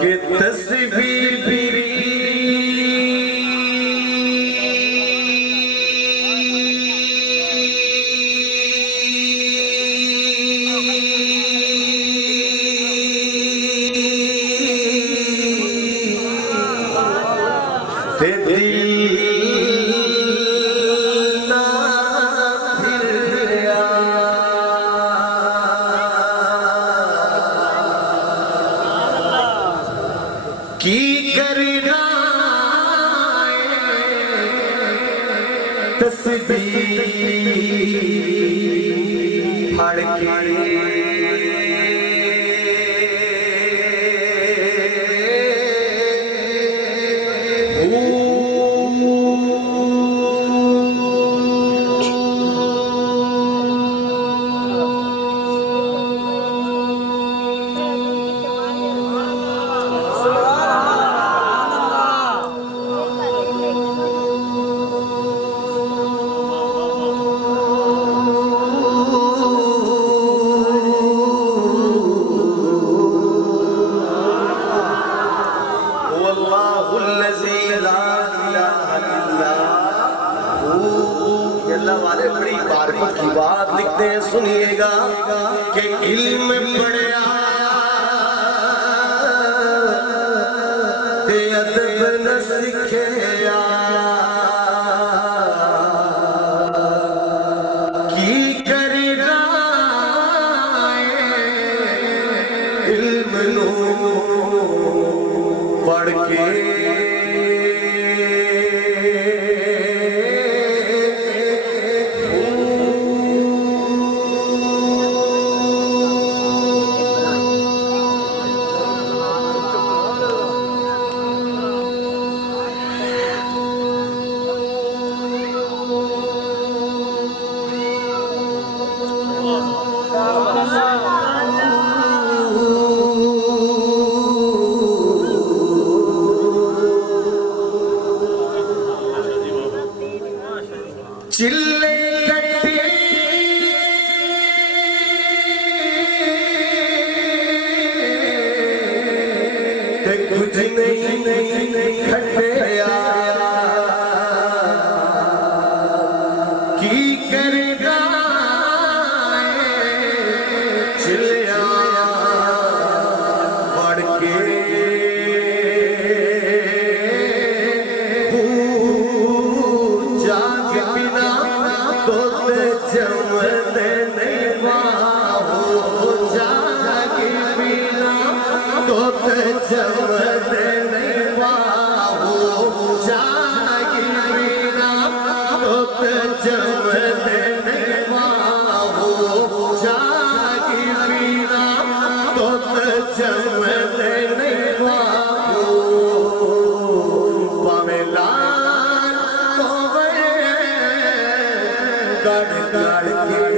कि तस्वीर की करना तस्वीर फाड़ के वाले बड़ी मारिफत की बात लिखते हैं, सुनिएगा कि इल्म पढ़या ते अदब न सीखया की करना इल्म नो पढ़ के चिल्ले कटे ते कुछ नहीं खटया की करना चिल्लिया बढ़ के जमते नहीं बाहो जागे बिना तो जमते नहीं बाहो जागे बिना तो जमते नहीं बाहो जागे बिना तो जमते नहीं बाहो पावेलान तो गड़ गड़ के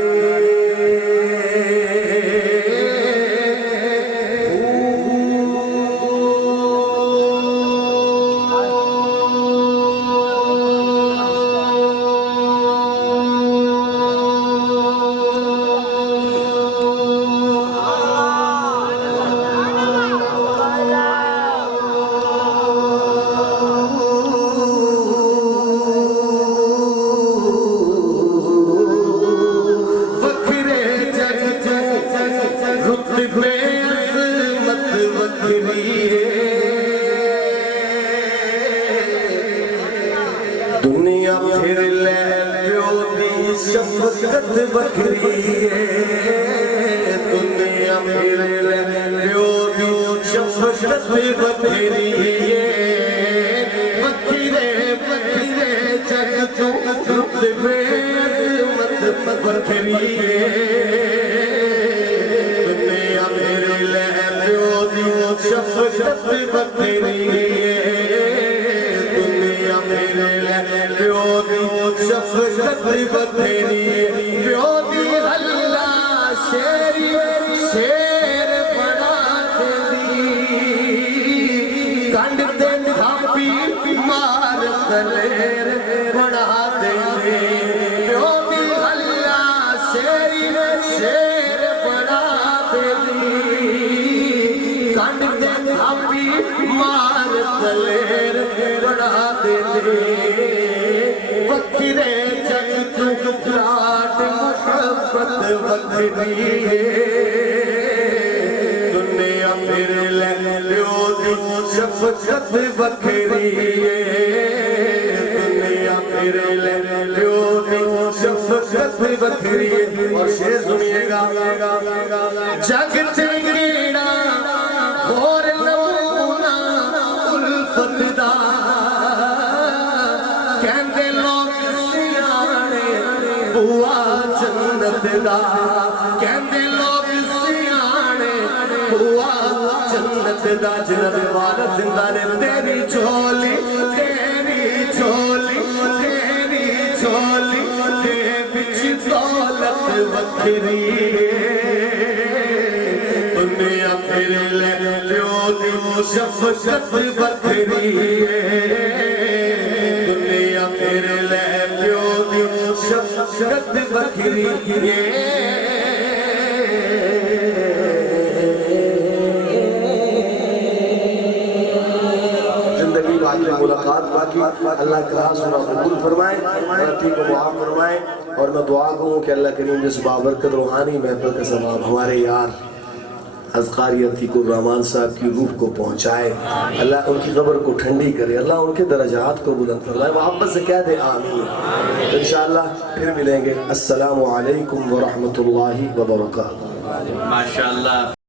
दुनिया फिर ले प्यो दी शफकत बखरी है, दुनिया फिर ले प्यो दी शफकत बखरी है, बखरे बखरे जग तू रुत में अजमत बखरी है, दुनिया फिर ले प्यो दी शफकत बखरी है, शफकत बखेरी प्यो दी हल्ला शेरी शेर बना दी कंड ते थापी मार दलेर बना दे प्यो दी हल्ला शेरी शेर बना दे कंड ते थापी मार दलेर बड़ा दे वखरे जग तू लाड मोहब्बत वखरी दुनिया फिर ले लियो दी शफकत वखरी दुनिया फिर ले लियो दी शफकत वखरी। और शेर सुनिएगा, जग कीड़ा और नमूना उल्फत दा कहंदे लोग सियाणे बुआ जन्नत दा कहंदे लोग सियाणे बुआ जन्नत दा। जन्नत वाला जिंदा ने तेरी झोली तेरी झोली तेरी झोली दे विच दौलत वखरी दुनिया फिर ले लियो दी शफकत वखरी दुनिया फिर ले लियो दी शफकत वखरी। जिंदगी बाकी मुलाकात बाकी, अल्लाह का सुना कबूल फरमाए, गलती को माफ फरमाए। और मैं दुआ करूँ कि अल्लाह करीम इस बाबरकत रूहानी महफिल का सवाब हमारे यार अज़कारी अतीकुर रहमान साहब की रूह को पहुँचाए। अल्लाह उनकी क़ब्र को ठंडी करे, अल्लाह उनके दर्जात को बुलंद फरमाए। मोहब्बत से कह दे आमीन। इंशाअल्लाह फिर मिलेंगे। अस्सलामु अलैकुम व रहमतुल्लाहि व बरकातुहू। माशाअल्लाह।